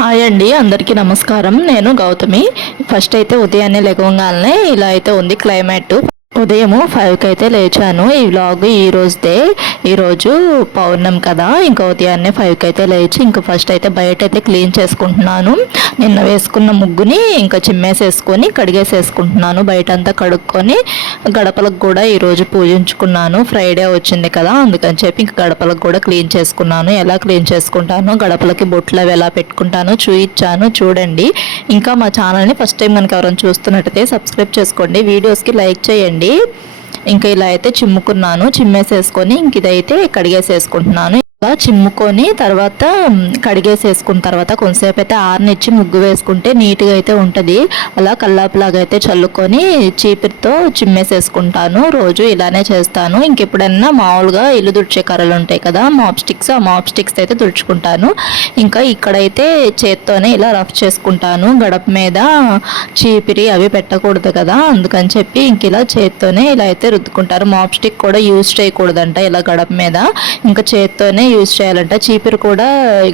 Hi అండి, అందరికీ నమస్కారం. నేను గౌతమి. ఫస్ట్ అయితే ఉదయాన్నే లెగవగానే ఇలా అయితే ఉంది క్లైమేట్. ఉదయము 5కి అయితే లేచాను. ఈ వ్లాగ్ ఈరోజు పౌర్ణమి కదా, ఇంకా ఉదయాన్నే 5కి అయితే లేచి ఇంకా ఫస్ట్ అయితే బయట అయితే క్లీన్ చేసుకుంటున్నాను. నిన్న వేసుకున్న ముగ్గుని ఇంకా చిమ్మేసేసుకొని కడిగేసేసుకుంటున్నాను. బయట అంతా కడుక్కొని గడపలకు కూడా ఈరోజు పూజించుకున్నాను. ఫ్రైడే వచ్చింది కదా, అందుకని చెప్పి ఇంకా గడపలకు కూడా క్లీన్ చేసుకున్నాను. ఎలా క్లీన్ చేసుకుంటాను, గడపలకి బొట్లు అవి ఎలా పెట్టుకుంటానో చూయించాను, చూడండి. ఇంకా మా ఛానల్ని ఫస్ట్ టైం కనుక ఎవరైనా చూస్తున్నట్టయితే సబ్స్క్రైబ్ చేసుకోండి, వీడియోస్కి లైక్ చేయండి. ఇంకా ఇలా అయితే చిమ్మేసేసుకొని ఇంక ఇదైతే కడిగేసేసుకుంటున్నాను. ఇలా చిమ్ముకొని తర్వాత కడిగేసేసుకున్న తర్వాత కొంతసేపు అయితే ఆరనిచ్చి ముగ్గు వేసుకుంటే నీట్గా అయితే ఉంటుంది. అలా కల్లాపులాగా అయితే చల్లుకొని చీపిరితో చిమ్మేసేసుకుంటాను. రోజు ఇలానే చేస్తాను. ఇంకెప్పుడన్నా మామూలుగా ఇల్లు తుడిచే కర్రలు ఉంటాయి కదా, మాప్ స్టిక్స్, ఆ మాప్ స్టిక్స్ అయితే తుడుచుకుంటాను. ఇంకా ఇక్కడైతే చేత్తోనే ఇలా రఫ్ చేసుకుంటాను. గడప మీద చీపిరి అవి పెట్టకూడదు కదా, అందుకని చెప్పి ఇంక ఇలా చేత్తోనే ఇలా అయితే రుద్దుకుంటారు. మాప్ స్టిక్ కూడా యూజ్ చేయకూడదంట ఇలా గడప మీద, ఇంకా చేత్తోనే యూజ్ చేయాలంట. చీపిరి కూడా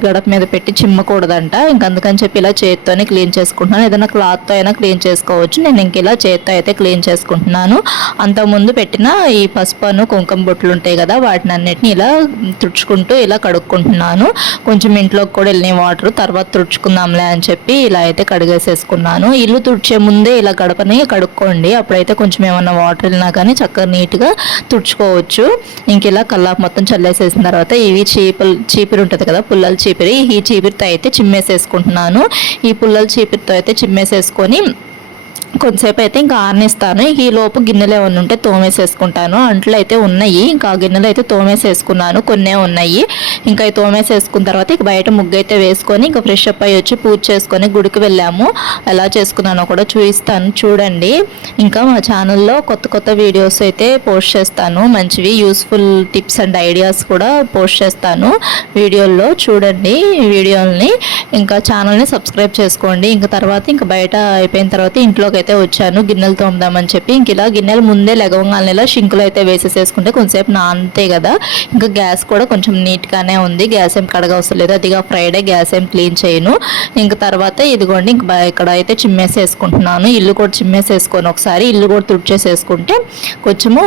గడప మీద పెట్టి చిమ్మకూడదంట. ఇంక అందుకని చెప్పి ఇలా చేత్తోనే క్లీన్ చేసుకుంటున్నాను. ఏదైనా క్లాత్తో అయినా క్లీన్ చేసుకోవచ్చు. నేను ఇంక ఇలా చేత్తో అయితే క్లీన్ చేసుకుంటున్నాను. అంతకుముందు పెట్టిన ఈ పసుపును కుంకుమ బొట్లు ఉంటాయి కదా, వాటిని అన్నిటిని ఇలా తుడుచుకుంటూ ఇలా కడుక్కుంటున్నాను. కొంచెం ఇంట్లోకి కూడా వెళ్ళిన వాటర్ తర్వాత తుడుచుకుందాంలే అని చెప్పి ఇలా అయితే కడిగేసేసుకున్నాను. ఇల్లు తుడిచే ముందే ఇలా గడపని కడుక్కోండి, అప్పుడైతే కొంచెం ఏమన్నా వాటర్ వెళ్ళినా కానీ చక్కగా నీట్గా తుడుచుకోవచ్చు. ఇంక ఇలా కల్లాపు మొత్తం చల్లేసేసిన తర్వాత ఇవి చీపిరి ఉంటుంది కదా, పుల్లల చీపిరి, ఈ చీపిరితో అయితే చిమ్మేసేసుకుంటున్నాను. ఈ పుల్లల చీపిరితో అయితే చిమ్మేసేసుకొని కొంతసేపు అయితే ఇంకా ఆరనిస్తాను. ఈ లోపు గిన్నెలు ఏమన్నా ఉంటే తోమేసేసుకుంటాను. అంట్లు అయితే ఉన్నాయి, ఇంకా ఆ గిన్నెలు అయితే తోమేసేసుకున్నాను, కొన్నే ఉన్నాయి. ఇంకా తోమేసేసుకున్న తర్వాత ఇక బయట ముగ్గు అయితే వేసుకొని ఇంకా ఫ్రెష్ అప్ అయ్యి వచ్చి పూజ చేసుకొని గుడికి వెళ్ళాము. ఎలా చేసుకున్నానో కూడా చూపిస్తాను, చూడండి. ఇంకా మా ఛానల్లో కొత్త వీడియోస్ అయితే పోస్ట్ చేస్తాను, మంచివి యూస్ఫుల్ టిప్స్ అండ్ ఐడియాస్ కూడా పోస్ట్ చేస్తాను వీడియోల్లో, చూడండి వీడియోల్ని. ఇంకా ఛానల్ని సబ్స్క్రైబ్ చేసుకోండి. ఇంకా తర్వాత ఇంకా బయట అయిపోయిన తర్వాత ఇంట్లోకి అయితే వచ్చాను గిన్నెలు తోముదామని చెప్పి. ఇంక ఇలా గిన్నెలు ముందే లెగవగానే ఇలా షింకులు అయితే వేసేసుకుంటే కొంచెంసేపు నానితే కదా. ఇంకా గ్యాస్ కూడా కొంచెం నీట్గానే ఉంది, గ్యాస్ ఏం కడగవసరం లేదు. అదిగా ఫ్రైడే గ్యాస్ ఏం క్లీన్ చేయను. ఇంక తర్వాత ఇదిగోండి ఇంక ఇక్కడ అయితే చిమ్మేసేసుకుంటున్నాను. ఇల్లు కూడా చిమ్మేసేసుకొని ఒకసారి ఇల్లు కూడా తుడిచేసేసుకుంటే కొంచెము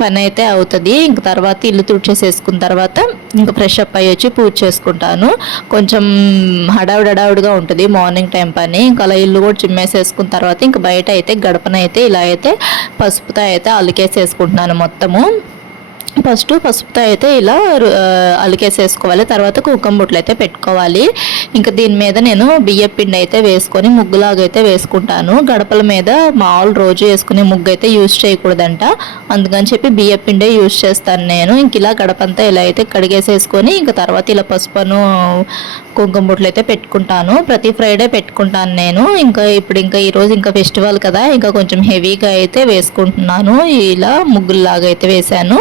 పని అయితే అవుతుంది. ఇంక తర్వాత ఇల్లు తుడిచేసేసుకున్న తర్వాత ఇంకా ఫ్రెష్ అప్ అయ్యి వచ్చి పూజ చేసుకుంటాను. కొంచెం హడావుడిగా ఉంటుంది మార్నింగ్ టైం పని. ఇంకా అలా ఇల్లు కూడా చిమ్మేసేసుకున్న తర్వాత ఇంకా బయట అయితే గడపనైతే ఇలా అయితే పసుపుతో అయితే అలికేసేసుకుంటున్నాను మొత్తము. ఫస్ట్ పసుపుతో అయితే ఇలా అలికేసేసుకోవాలి, తర్వాత కుంకుమ బొట్లు అయితే పెట్టుకోవాలి. ఇంకా దీని మీద నేను బియ్యం పిండి అయితే వేసుకొని ముగ్గులాగా అయితే వేసుకుంటాను. గడపల మీద మామూలు రోజు వేసుకునే ముగ్గు అయితే యూజ్ చేయకూడదంట, అందుకని చెప్పి బియ్యం పిండే యూజ్ చేస్తాను నేను. ఇంక ఇలా గడపంతా ఇలా అయితే కడిగేసేసుకొని ఇంకా తర్వాత ఇలా పసుపును కుంకుమ బొట్లు అయితే పెట్టుకుంటాను. ప్రతి ఫ్రైడే పెట్టుకుంటాను నేను. ఇంకా ఈరోజు ఇంకా ఫెస్టివల్ కదా, ఇంకా కొంచెం హెవీగా అయితే వేసుకుంటున్నాను. ఇలా ముగ్గుల్లాగా అయితే వేశాను.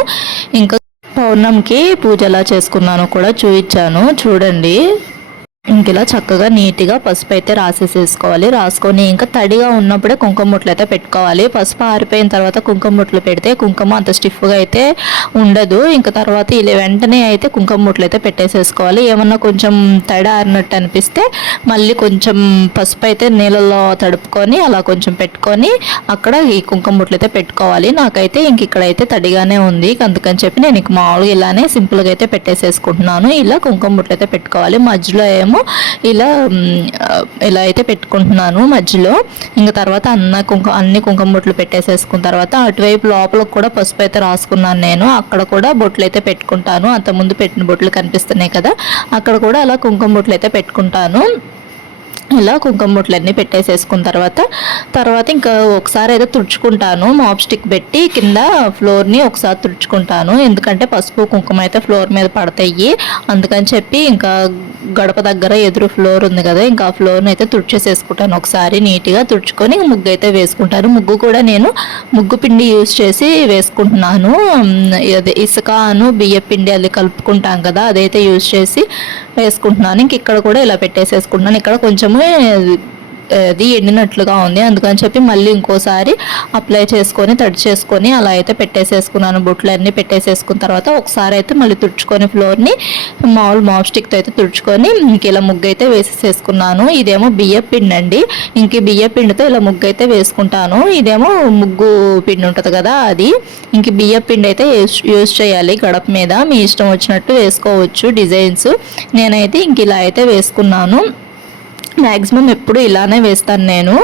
ఇంకా పౌర్ణమికి పూజ ఎలా చేసుకున్నానో కూడా చూపించాను, చూడండి. ఇంక ఇలా చక్కగా నీట్గా పసుపు అయితే రాసేసేసుకోవాలి. రాసుకొని ఇంకా తడిగా ఉన్నప్పుడే కుంకుమ బొట్లు అయితే పెట్టుకోవాలి. పసుపు ఆరిపోయిన తర్వాత కుంకుమ బొట్లు పెడితే కుంకుమ అంత స్టిఫ్గా అయితే ఉండదు. ఇంకా తర్వాత ఇలా వెంటనే అయితే కుంకుమ బొట్లు అయితే పెట్టేసేసుకోవాలి. ఏమన్నా కొంచెం తడి ఆరినట్టు అనిపిస్తే మళ్ళీ కొంచెం పసుపు అయితే నీళ్ళలో తడుపుకొని అలా కొంచెం పెట్టుకొని అక్కడ ఈ కుంకుమ బొట్లు అయితే పెట్టుకోవాలి. నాకైతే ఇంక ఇక్కడైతే తడిగానే ఉంది, అందుకని చెప్పి నేను ఇంక మామూలుగా ఇలానే సింపుల్గా అయితే పెట్టేసేసుకుంటున్నాను. ఇలా కుంకుమ బొట్లు అయితే పెట్టుకోవాలి. మధ్యలో ఇలా అయితే పెట్టుకుంటున్నాను మధ్యలో. ఇంకా తర్వాత అన్ని కుంకుమ బొట్లు పెట్టేసేసుకున్న తర్వాత అటువైపు లోపల కూడా పసుపు అయితే రాసుకున్నాను నేను. అక్కడ కూడా బొట్లు అయితే పెట్టుకుంటాను. అంతకుముందు పెట్టిన బొట్లు కనిపిస్తున్నాయి కదా, అక్కడ కూడా అలా కుంకుమ బొట్లు అయితే పెట్టుకుంటాను. ఇలా కుంకుమ బొట్లన్నీ పెట్టేసేసుకున్న తర్వాత ఇంకా ఒకసారి అయితే తుడుచుకుంటాను. మాప్ స్టిక్ పెట్టి కింద ఫ్లోర్ని ఒకసారి తుడుచుకుంటాను, ఎందుకంటే పసుపు కుంకుమ అయితే ఫ్లోర్ మీద పడతాయి. అందుకని చెప్పి ఇంకా గడప దగ్గర ఎదురు ఫ్లోర్ ఉంది కదా, ఇంకా ఆ ఫ్లోర్ని అయితే తుడిచేసేసుకుంటాను. ఒకసారి నీట్గా తుడుచుకొని ముగ్గు అయితే వేసుకుంటాను. ముగ్గు కూడా నేను ముగ్గు పిండి యూజ్ చేసి వేసుకుంటున్నాను. ఇసుకను బియ్య పిండి అది కలుపుకుంటాం కదా, అదైతే యూజ్ చేసి వేసుకుంటున్నాను. ఇంక ఇక్కడ కూడా ఇలా పెట్టేసేసుకుంటున్నాను. ఇక్కడ కొంచెము అది ఎండినట్లుగా ఉంది. అందుకని చెప్పి మళ్ళీ ఇంకోసారి అప్లై చేసుకొని తడి చేసుకొని అలా అయితే పెట్టేసేసుకున్నాను. బొట్లన్నీ పెట్టేసేసుకున్న తర్వాత ఒకసారి అయితే మళ్ళీ తుడుచుకొని ఫ్లోర్ని మామూలు మాప్ స్టిక్తో అయితే తుడుచుకొని ఇంక ఇలా ముగ్గు అయితే వేసేసేసుకున్నాను. ఇదేమో బియ్య పిండి అండి. ఇంక బియ్య పిండితో ఇలా ముగ్గు అయితే వేసుకుంటాను. ఇదేమో ముగ్గు పిండి ఉంటుంది కదా అది. ఇంక బియ్య పిండి అయితే యూజ్ చేయాలి గడప మీద. మీ ఇష్టం వచ్చినట్టు వేసుకోవచ్చు డిజైన్స్. నేనైతే ఇంక ఇలా అయితే వేసుకున్నాను. మ్యాక్సిమం ఎప్పుడు ఇలానే వేస్తాను నేను.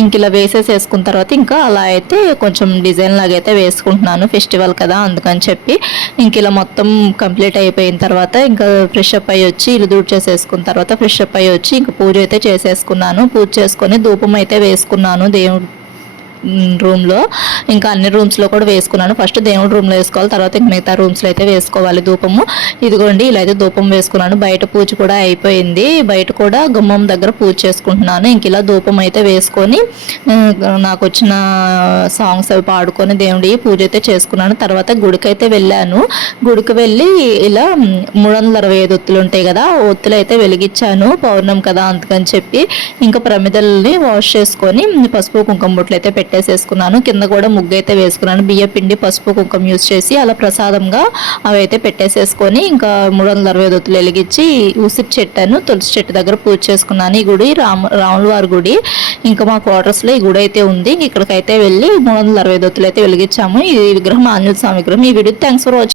ఇంక ఇలా వేసేసుకున్న తర్వాత ఇంకా అలా అయితే కొంచెం డిజైన్ లాగా అయితే వేసుకుంటున్నాను. ఫెస్టివల్ కదా అందుకని చెప్పి ఇంక ఇలా మొత్తం కంప్లీట్ అయిపోయిన తర్వాత ఇంకా ఫ్రెష్ అప్ అయ్యి వచ్చి ఇల్లు దూడ్ చేసేసుకున్న తర్వాత ఫ్రెష్ అప్ అయ్యి వచ్చి ఇంకా పూజ అయితే చేసేసుకున్నాను. పూజ చేసుకొని ధూపం అయితే వేసుకున్నాను దేవుడు రూమ్లో. ఇంకా అన్ని రూమ్స్లో కూడా వేసుకున్నాను. ఫస్ట్ దేవుడి రూమ్లో వేసుకోవాలి, తర్వాత ఇంక మిగతా రూమ్స్లో అయితే వేసుకోవాలి ధూపము. ఇదిగోండి ఇలా అయితే ధూపం వేసుకున్నాను. బయట పూజ కూడా అయిపోయింది. బయట కూడా గుమ్మం దగ్గర పూజ చేసుకుంటున్నాను. ఇంక ఇలా ధూపం అయితే వేసుకొని నాకు వచ్చిన సాంగ్స్ అవి పాడుకొని దేవుడి పూజ అయితే చేసుకున్నాను. తర్వాత గుడికి అయితే వెళ్ళాను. గుడికి వెళ్ళి ఇలా 365 ఒత్తులు ఉంటాయి కదా, ఒత్తులు అయితే వెలిగించాను. పౌర్ణం కదా అందుకని చెప్పి ఇంకా ప్రమిదల్ని వాష్ చేసుకొని పసుపు కుంకుమ బొట్లు అయితే పెట్టేసేసుకున్నాను. కింద కూడా ముగ్గు అయితే వేసుకున్నాను. బియ్య పిండి పసుపు కుంకుమ యూజ్ చేసి అలా ప్రసాదంగా అవి అయితే పెట్టేసేసుకొని ఇంకా 365 ఒత్తులు వెలిగించి ఉసిరి చెట్టు తులసి చెట్టు దగ్గర పూజ చేసుకున్నాను. ఈ గుడి రాముల వారి గుడి. ఇంకా మా క్వార్టర్స్లో ఈ గుడి అయితే ఉంది. ఇక్కడికైతే వెళ్ళి 365 ఒత్తులు అయితే వెలిగించాము. ఈ విగ్రహం ఆంజనేయ స్వామి విగ్రహం. ఈ వీడియో థ్యాంక్స్ ఫర్ వాచింగ్.